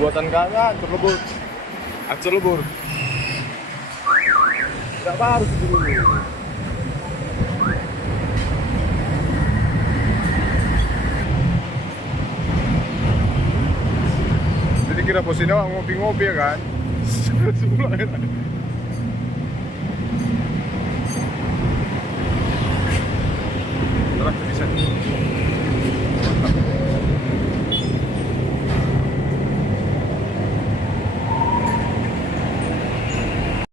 buatan kakak terlebur. Acur lebur. Tidak baru dulu. Jadi kira posisinya ngopi-ngopi ya kan? Sebelah